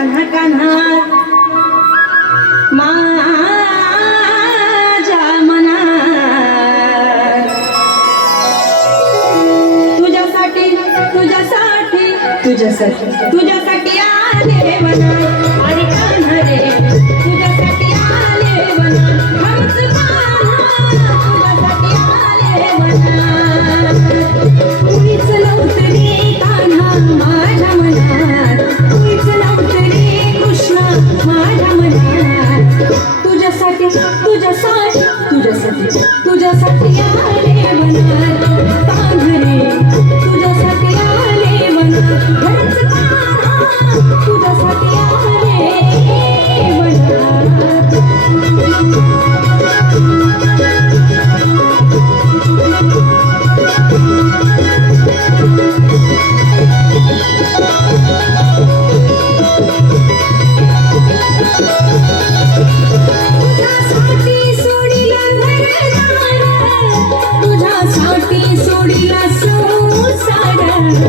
कान्हा कान्हा तुझ्यासाठी तुझ्यासाठी तुझ्यासाठी तुझ्यासाठी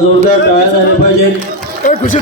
जोरदार टाळ्या झाल्या पाहिजेत.